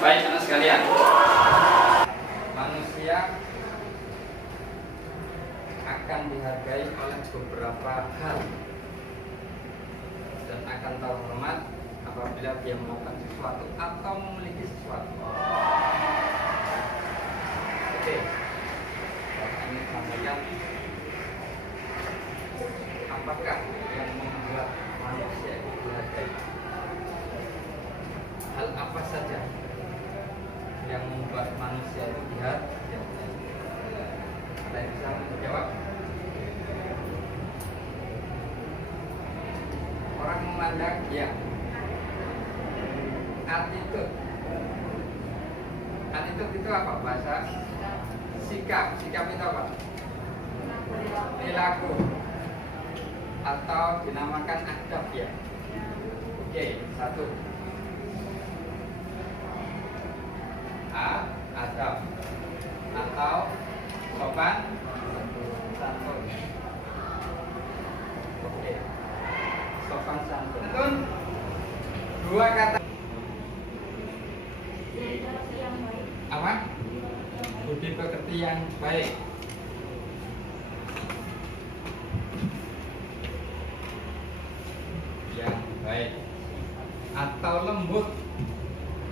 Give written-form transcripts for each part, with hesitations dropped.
Baik anak sekalian, manusia akan dihargai oleh beberapa hal dan akan tahu hormat apabila dia melakukan sesuatu atau memiliki sesuatu. Oke, ini sampaikan apakah yang membuat manusia itu dihargai? Hal apa saja yang membuat manusia itu dihargai? Ada yang bisa menjawab? Orang memandang, ya. Attitude. Attitude itu apa? Bahasa sikap. Sikap itu apa? Perilaku. Atau dinamakan adab, ya. Oke, satu. Adab atau sopan santun. Oke, sopan santun. Dua kata. Apa? Budi pekerti yang baik. Yang baik. Atau lembut.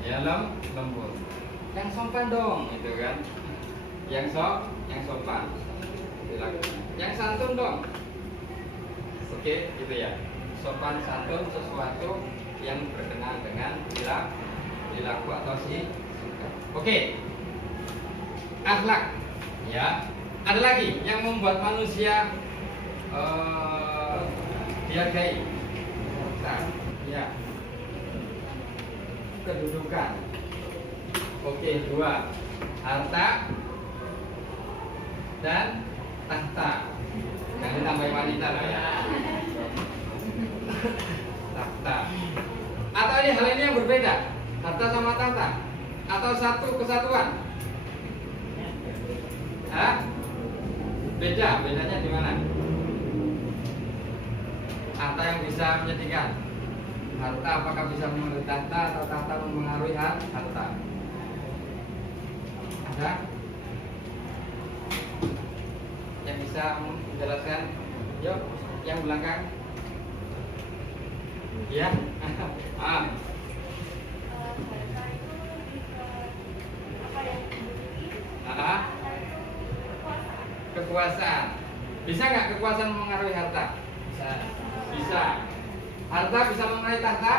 Ya, lembut. Yang sopan dong, itu kan. Yang sopan. Yang santun dong. Oke, gitu ya. Sopan santun sesuatu yang berkenaan dengan perilaku atau sikap. Oke. Akhlak. Ya. Ada lagi yang membuat manusia dihargai. Ya. Kedudukan. Oke, dua. Harta dan tahta. Jangan ditambah wanita loh ya. Tahta. Atau hal ini yang berbeda? Harta sama tahta? Atau satu kesatuan? Hah? Beda. Bedanya di mana? Harta yang bisa menyedihkan. Harta apakah bisa mempengaruhi tahta atau tahta mempengaruhi harta? Ada yang bisa menjelaskan? Yuk, yang belakang. Ya. Kekuasaan. Bisa nggak kekuasaan mempengaruhi harta? Bisa. Harta bisa mempengaruhi tahta?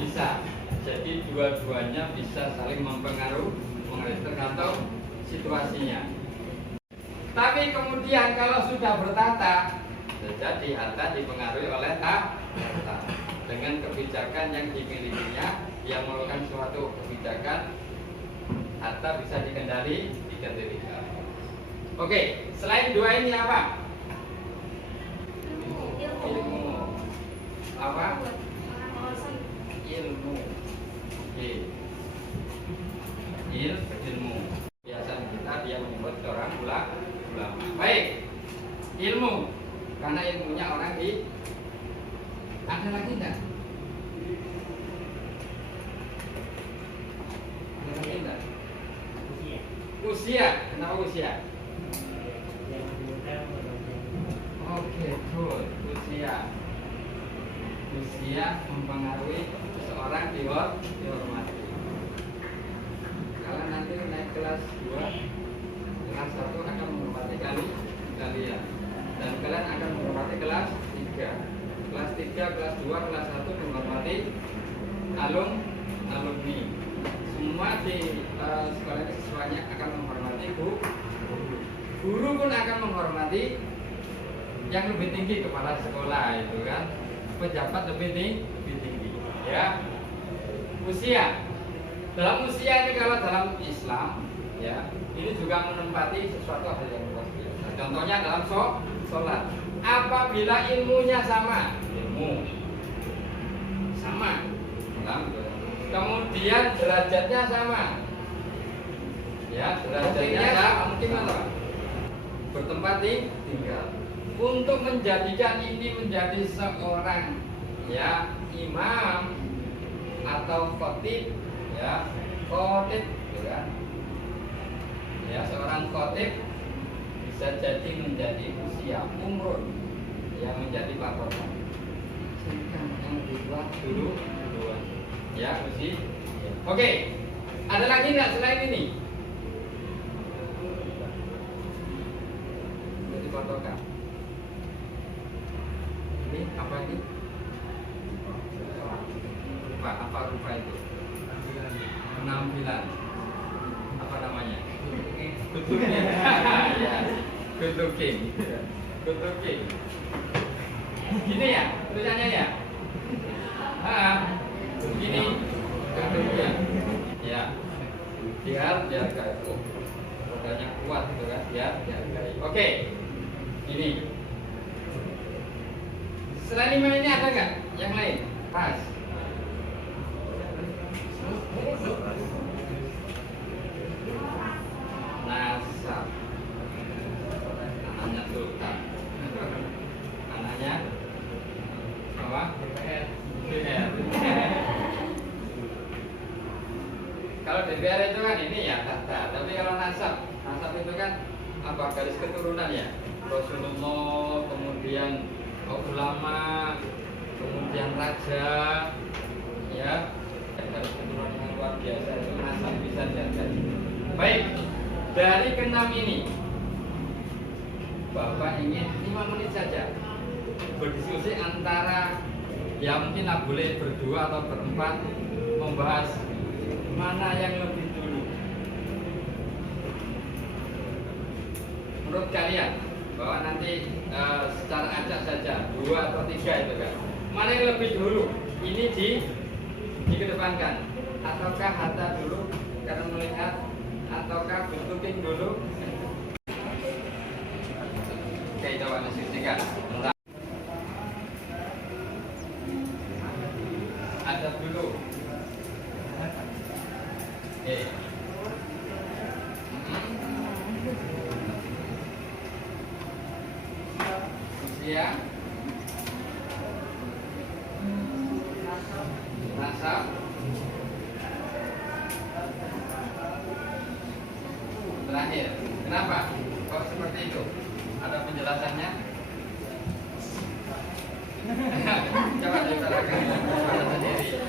Bisa. Jadi dua-duanya bisa saling mempengaruhi, tergantung situasinya. Tapi kemudian kalau sudah bertahta, jadi harta dipengaruhi oleh tahta dengan kebijakan yang dimilikinya. Yang melakukan suatu kebijakan, harta bisa dikendalikan. Oke, selain dua ini apa? Ilmu. Apa? Ilmu. Oke. Ilmu. Biasanya kita dia menyebut orang ulama. Baik. Ilmu. Karena ilmunya orang di. Ada lagi enggak? Ada lagi enggak? Usia. Kenapa usia? Oke, good. Usia mempengaruhi seseorang dihormati. Kalau nanti naik kelas 2, kelas 1 akan menghormati kalian. Dan kalian akan menghormati kelas 3. Kelas 3, kelas 2, kelas 1 menghormati alumni. Semua di sekolah ini siswanya akan menghormati guru pun akan menghormati yang lebih tinggi, kepala sekolah itu kan, pejabat lebih tinggi, ya. Usia. Dalam usia ini kalau dalam Islam, ya, ini juga menempati sesuatu hal yang luar biasa. Contohnya dalam sholat. Apabila ilmunya sama, kemudian derajatnya sama, ya, derajatnya sama, mungkin apa? Bertempat tinggal. Untuk menjadikan ini menjadi seorang, ya, imam atau khatib, ya, khotib bisa jadi menjadi usia umur yang menjadi patokan. Sehingga yang lebih tua duluan. Ya, usia. Oke, ada lagi nggak selain ini? Jadi patokan. Ini apa ini? Apa rupa itu? Penampilan. Apa namanya? Good looking. Ya, good looking. Good looking. Gini ya, tulisannya ya. Gini. Good looking. Ya. Biar kayak rodanya kuat gitu kan, biar dihargai. Oke. Ini. Selain 5 ini ada nggak yang lain? Pas. Nasab. Anaknya sultan. Anaknya apa? DPR. Kalau DPR itu kan ini ya tahta. Tapi kalau nasab itu kan apa? Garis keturunan ya. Rasulullah, kemudian ulama, kemudian raja, ya. Garis keturunan yang luar biasa itu nasab bisa dihargai. Baik, dari ke-6 ini Bapak ingin 5 menit saja berdiskusi antara, ya mungkin boleh berdua atau berempat, membahas mana yang lebih dulu menurut kalian, bahwa nanti secara acak saja 2 atau 3 itu kan, mana yang lebih dulu ini dikedepankan, ataukah hatta dulu karena melihat, ataukah bentukin dulu? Oke, coba diskusikan. Adab dulu. Oke. Usia, nasab, terakhir. Kenapa kok seperti itu? Ada penjelasannya? Coba diutarakan pada sendiri.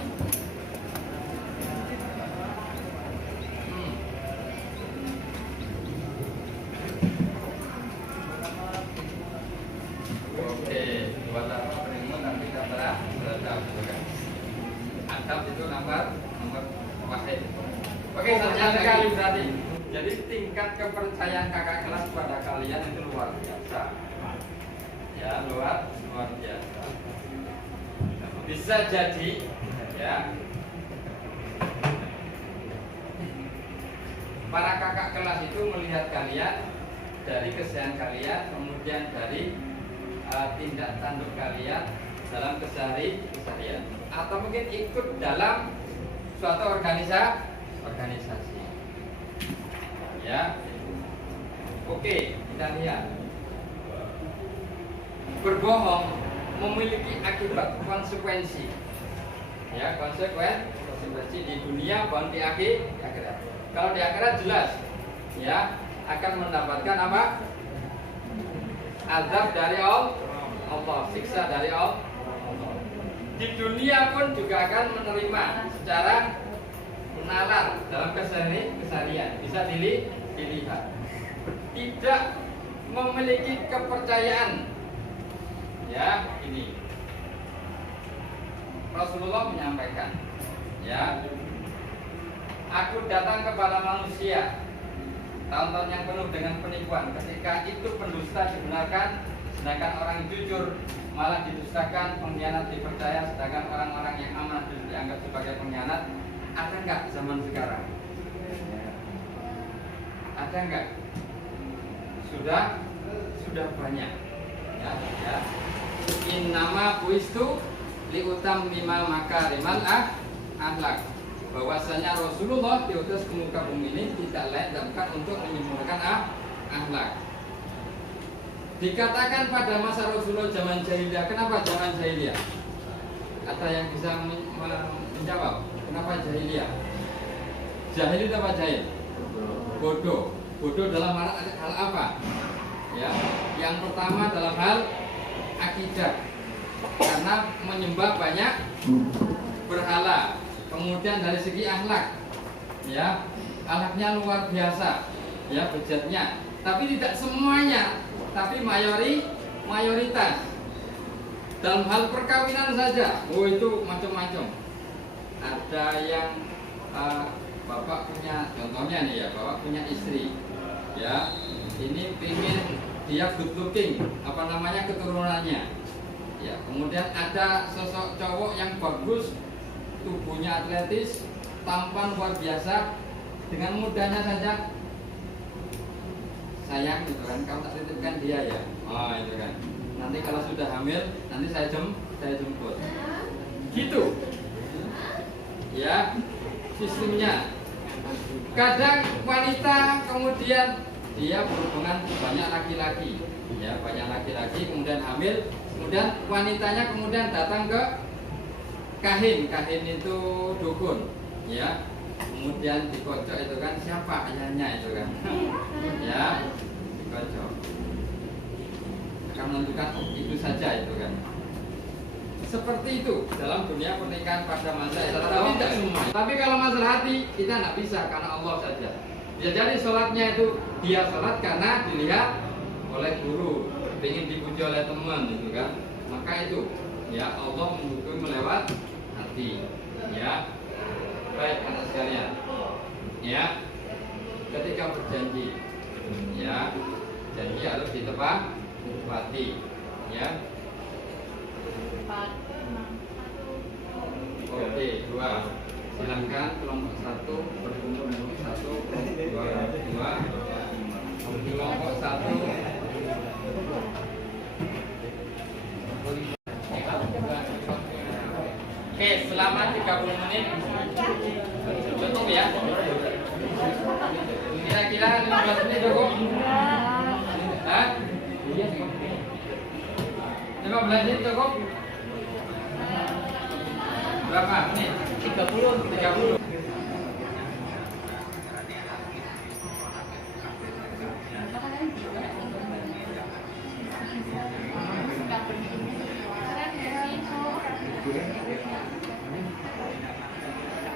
Oke, buat apa perimu nanti kita beradab. Adab itu nomor wahid. Oke, satu kali berarti. Jadi tingkat kepercayaan kakak kelas pada kalian itu luar biasa. Ya, luar biasa. Bisa jadi, ya, para kakak kelas itu melihat kalian dari keseharian kalian, kemudian dari tindak tanduk kalian dalam keseharian, atau mungkin ikut dalam suatu organisasi. Ya, oke, kita lihat. Berbohong memiliki akibat konsekuensi. Ya, konsekuensi di dunia maupun di akhirat. Kalau di akhirat jelas, ya, akan mendapatkan apa? Azab dari Allah, siksa dari Allah. Di dunia pun juga akan menerima secara nalar dalam keseharian, bisa dilihat. Tidak memiliki kepercayaan, ya, ini Rasulullah menyampaikan, ya, aku datang kepada manusia tahun-tahun yang penuh dengan penipuan. Ketika itu pendusta dibenarkan, sedangkan orang yang jujur malah didustakan, pengkhianat dipercaya, sedangkan orang-orang yang amanah dianggap sebagai pengkhianat. Ada nggak zaman sekarang? Ada nggak? Sudah banyak. Ya. Innama buistu liutam lima makarimal akhlak. Bahwasanya Rasulullah diutus ke muka bumi ini tidak lain dan bukan untuk menyempurnakan akhlak. Dikatakan pada masa Rasulullah zaman jahiliyah. Kenapa zaman jahiliyah? Ada yang bisa menjawab? Kenapa jahiliyah? Jahil itu apa jahil? Bodoh. bodoh dalam hal apa? Ya, yang pertama dalam hal akidah, karena menyembah banyak berhala. Kemudian dari segi akhlak, ya, akhlaknya luar biasa, ya, bejatnya. Tapi tidak semuanya, tapi mayoritas. Dalam hal perkawinan saja, oh itu macam-macam. Ada yang bapak punya, contohnya nih ya, bapak punya istri, ya, ini pingin dia good looking, apa namanya, keturunannya, ya. Kemudian ada sosok cowok yang bagus, tubuhnya atletis, tampan luar biasa, dengan mudahnya saja sayang gitu kan, kamu tak titipkan dia ya, oh itu kan. Nanti kalau sudah hamil, nanti saya jemput, gitu, ya, sistemnya. Kadang wanita kemudian dia berhubungan banyak laki-laki, ya, banyak laki-laki, kemudian hamil, kemudian wanitanya kemudian datang ke kahin itu dukun, ya, kemudian dikocok itu kan, siapa ayahnya itu kan, ya, dikocok, akan menentukan itu saja itu kan. Seperti itu dalam dunia pernikahan pada masa itu, tapi tidak semua. Tapi kalau masalah hati kita tidak bisa, karena Allah saja. Ya, jadi sholatnya itu dia sholat karena dilihat oleh guru, ingin dipuji oleh teman gitu kan. Maka itu, ya, Allah menghukumi melewat hati, ya. Baik anak sekalian, ya, ketika berjanji, ya, janji harus ditepati, ya. Oke, 2. Silakan kelompok 1 berkumpul, kelompok 1, 2, kelompok 1. Oke, selama 30 menit cukup ya. Kira-kira 15 menit cukup? Hah? 15 menit cukup? Berapa menit? 30.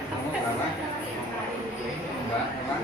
Kamu berapa? Mbak, berapa?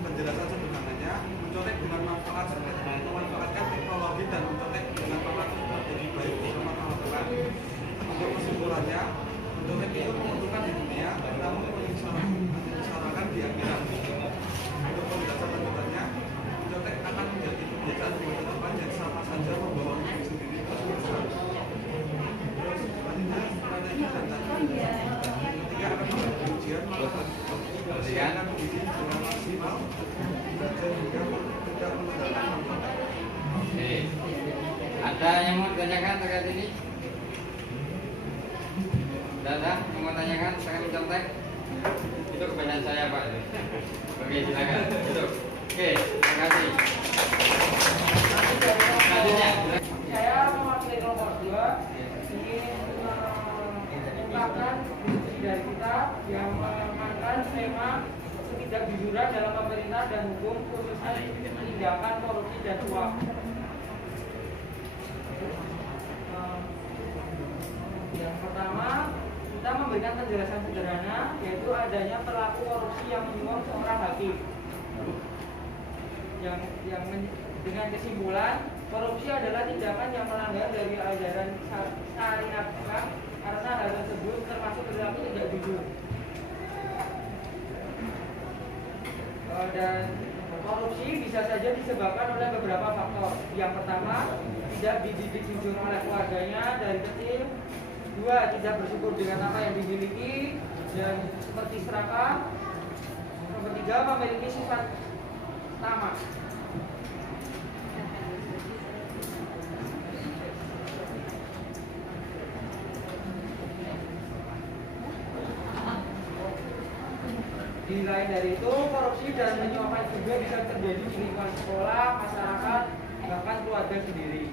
Penjelasan sederhananya, mencontek dengan manfaat serta memanfaatkan teknologi dan mencontek dengan manfaat strategi baik bersama teman-teman. Untuk kesimpulannya, mencontek itu menguntungkan di dunia, namun menyengsarakan di akhirat. Untuk penjelasan lanjutannya, mencontek akan menjadi kebiasaan di masa depan yang sama saja membawa diri sendiri ke surga. Terus selanjutnya strategi dan taktik. Ketika akan menghadapi ujian, maka akan mendidik dengan maksimal dan juga tidak menggunakan manfaat. Oke. Ada yang mau ditanyakan terkait ini? Tidak ada yang mau tanyakan? Saya mencontek. Itu kebanyakan saya Pak. Oke, silakan. Itu. Oke, terima kasih. Selanjutnya. Saya mewakili kelompok 2 ingin mengungkapkan diskusi dari kita yang mengangkat tema ketidakjujuran dalam pemerintah dan hukum, khususnya tindakan korupsi dan suap. Yang pertama, kita memberikan penjelasan sederhana, yaitu adanya perilaku korupsi yang menyuap seorang hakim. Dengan kesimpulan, korupsi adalah tindakan yang melanggar dari ajaran syariat Islam, karena hal tersebut termasuk perilaku tidak jujur. Dan korupsi bisa saja disebabkan oleh beberapa faktor. Yang pertama, tidak dididik jujur oleh keluarganya dari kecil. 2, tidak bersyukur dengan apa yang dimiliki dan seperti serakah. Yang ketiga, memiliki sifat tamak. Di lain dari itu, korupsi dan penyuapan juga bisa terjadi di lingkungan sekolah, masyarakat, bahkan keluarga sendiri.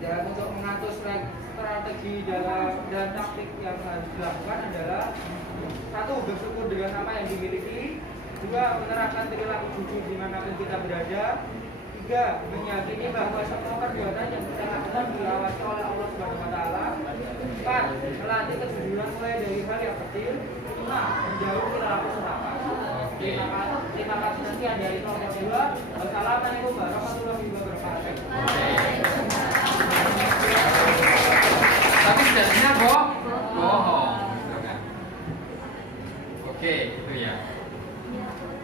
Dan untuk mengatur strategi dan taktik yang harus dilakukan adalah 1, bersyukur dengan apa yang dimiliki. 2, menerapkan perilaku jujur dimanapun kita berada. 3, meyakini bahwa semua perbuatan yang kita lakukan diawasi oleh Allah Subhanahu Wa Taala. 4, melatih kejujuran mulai dari hal yang kecil. 5, menjauhi perilaku serakah. Terima kasih. Sekian dari kelompok 2. Wassalamualaikum warahmatullahi wabarakatuh. Tapi sebenarnya bohong. Oke, itu ya.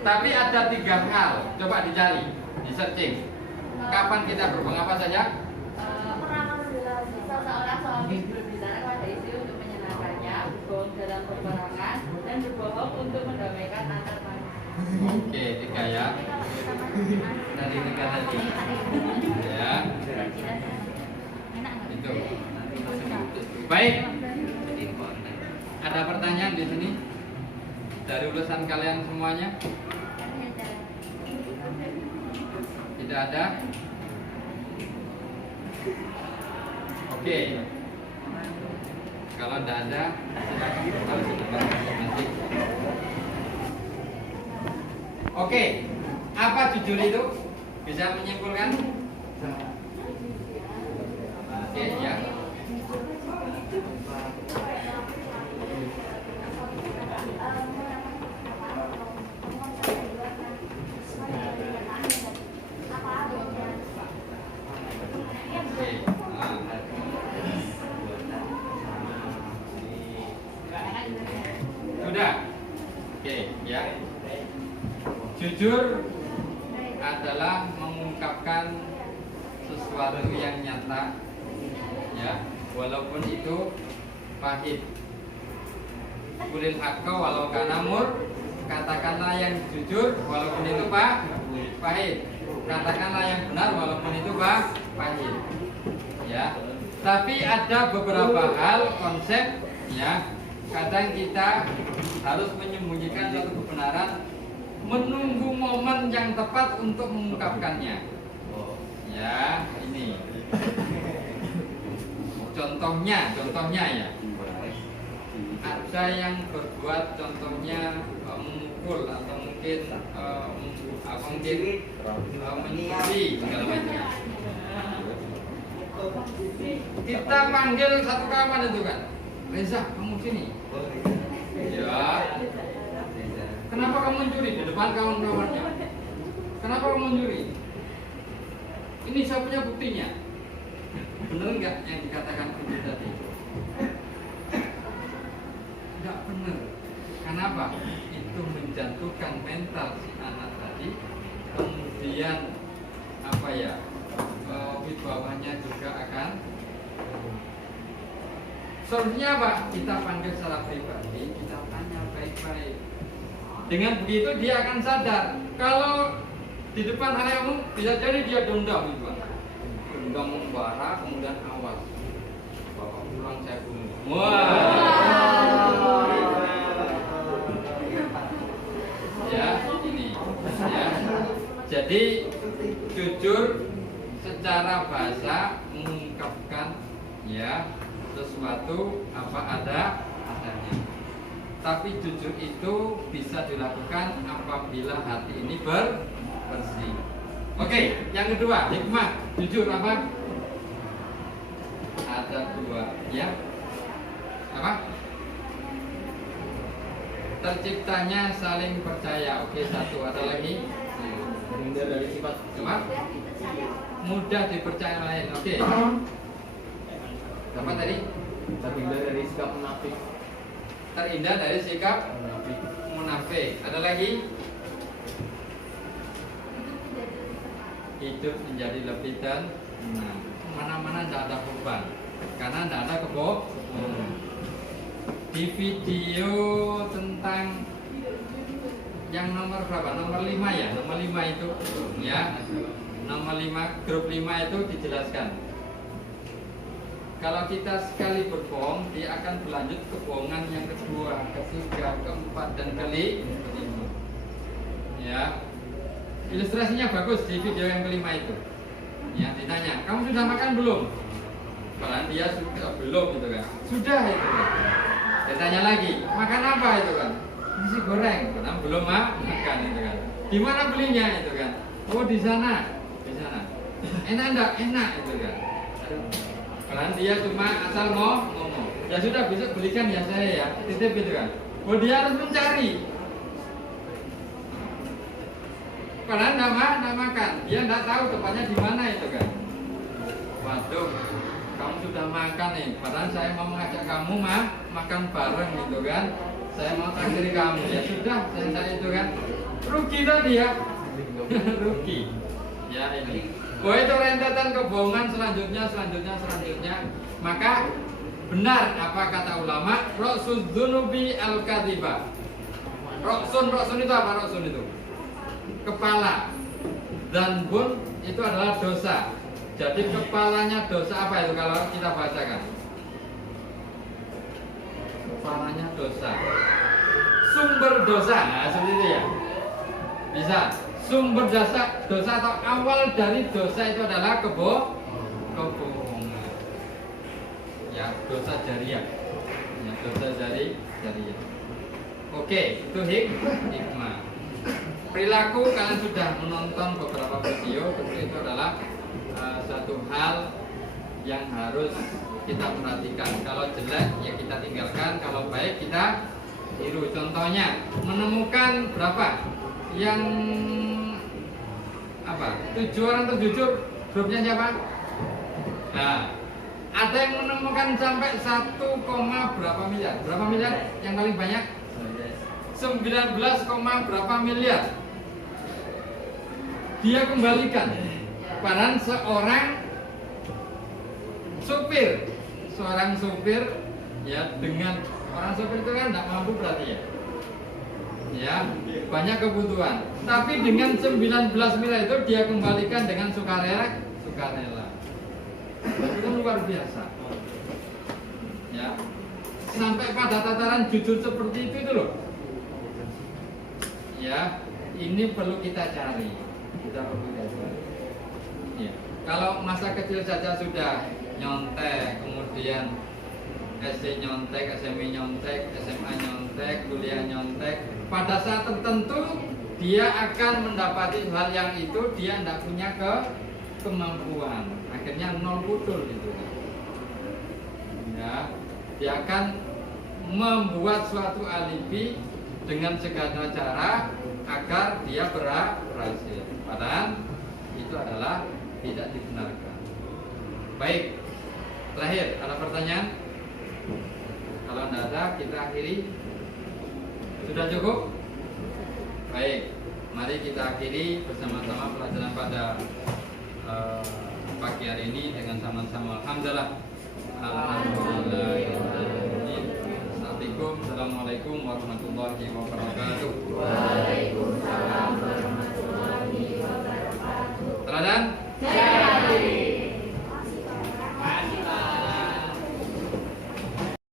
Tapi ada 3 hal. Coba dicari, di searching. Kapan kita berbohong apa saja? Pernah seseorang suami berbicara kepada istri untuk menyenangkannya, berbohong dalam peperangan, dan berbohong untuk mendamaikan antar manusia. Oke, 3 ya. Dari 3 tadi. Ya. Itu. Baik. Ada pertanyaan di sini? Dari lulusan kalian semuanya? Tidak ada? Oke. Kalau tidak ada, harus nanti. Oke. Apa jujur itu? Bisa menyimpulkan? Oke, ya. Sudah. Oke, ya. Jujur adalah mengungkapkan sesuatu yang nyata, ya, walaupun itu pahit. Kulil haqqa walau kana mur, katakanlah yang jujur walaupun itu pahit. Katakanlah yang benar walaupun itu pahit. Ya. Tapi ada beberapa hal konsep, ya. Kadang kita harus menyembunyikan suatu kebenaran, menunggu momen yang tepat untuk mengungkapkannya. Ya, ini contohnya ya. Ada yang berbuat contohnya memukul atau mungkin mencuri segala macam. Kita panggil satu kawan itu kan, Reza, kamu sini. Ya. Kenapa kamu mencuri di depan kawan-kawannya? Kenapa kamu mencuri? Ini saya punya buktinya. Benar nggak yang dikatakan itu tadi? Tidak benar. Kenapa? Itu menjatuhkan mental si anak tadi. Kemudian apa ya? Wibawanya juga akan. Solusinya apa? Kita panggil secara pribadi, kita tanya baik-baik. Dengan begitu dia akan sadar. Kalau di depan halayak umum bisa jadi dia dendam itu, dendam membara, kemudian awas. Bapak pulang saya bunuh. Wah. Ya, ini. Ya. Jadi jujur secara bahasa mengungkapkan ya sesuatu apa adanya. Tapi jujur itu bisa dilakukan apabila hati ini bersih. Oke, yang kedua, hikmah jujur apa? Ada dua, ya. Apa? Terciptanya saling percaya. Oke, satu. Ada lagi? Terhindar dari sifat Apa? Mudah dipercaya lain. Oke. Apa tadi? terhindar dari sikap munafik. Terhindar dari sikap munafik. Ada lagi? Hidup menjadi lebih dan mana-mana tidak ada beban karena tidak ada kebohongan. Di video tentang yang nomor berapa? Nomor 5 ya? Nomor 5 itu ya. Nomor 5, grup 5 itu dijelaskan. Kalau kita sekali berbohong, dia akan berlanjut kebohongan yang kedua, ketiga, keempat, dan kelima. Ya, ilustrasinya bagus di video yang kelima itu. Ya, ditanya, kamu sudah makan belum? Kalau dia sudah belum gitu kan. Sudah itu kan. Ditanya lagi, makan apa itu kan? Nasi goreng, karena belum makan itu kan. Di mana belinya itu kan? Oh di sana, di sana. Enak enggak? Enak itu kan. Kalau dia cuma asal mau ngomong, ya sudah bisa belikan ya saya ya, titip gitu kan. Oh dia harus mencari. Padahal enggak makan, dia enggak tahu tempatnya di mana itu kan. Waduh, kamu sudah makan nih. Padahal saya mau mengajak kamu makan bareng gitu kan. Saya mau traktir kamu, ya sudah saya itu kan. Rugi tadi ya, rugi. Ya ini. Oh itu rentetan kebohongan selanjutnya. Maka benar apa kata ulama, ra'suz dzunubi al-kadziba. Ra'sun itu apa? Ra'sun itu kepala, dan bun itu adalah dosa. Jadi kepalanya dosa apa itu kalau kita bacakan? Kepalanya dosa. Sumber dosa, nah seperti itu ya. Bisa. Sumber dosa atau awal dari dosa itu adalah kebohongan. Ya, dosa jariah. Ya, dosa jariah. Oke, itu hikmah. Perilaku kalian sudah menonton beberapa video, tentu itu adalah satu hal yang harus kita perhatikan. Kalau jelek ya kita tinggalkan, kalau baik kita tiru. Contohnya menemukan berapa yang apa? 7 orang terjujur, grupnya siapa? Nah, ada yang menemukan sampai 1, berapa miliar? Berapa miliar yang paling banyak? 19, berapa miliar? Dia kembalikan. Padahal seorang supir ya, dengan orang supir itu kan tidak mampu berarti ya. Ya, banyak kebutuhan. Tapi dengan 19 miliar itu dia kembalikan dengan sukarela. Itu luar biasa. Ya. Sampai pada tataran jujur seperti itu loh. Ya, ini perlu kita cari. Ya. Kalau masa kecil saja sudah nyontek, kemudian SD nyontek, SMP nyontek, SMA nyontek, kuliah nyontek, pada saat tertentu dia akan mendapati hal yang itu dia tidak punya kemampuan, akhirnya nol putul gitu. Ya, dia akan membuat suatu alibi dengan segala cara agar dia berhasil. Padahal itu adalah tidak dibenarkan. Baik, terakhir ada pertanyaan? Kalau tidak ada, kita akhiri. Sudah cukup? Baik, mari kita akhiri bersama-sama pelajaran pada pagi hari ini dengan sama-sama alhamdulillah. Assalamualaikum warahmatullahi wabarakatuh. Waalaikumsalam warahmatullahi wabarakatuh. Teladan?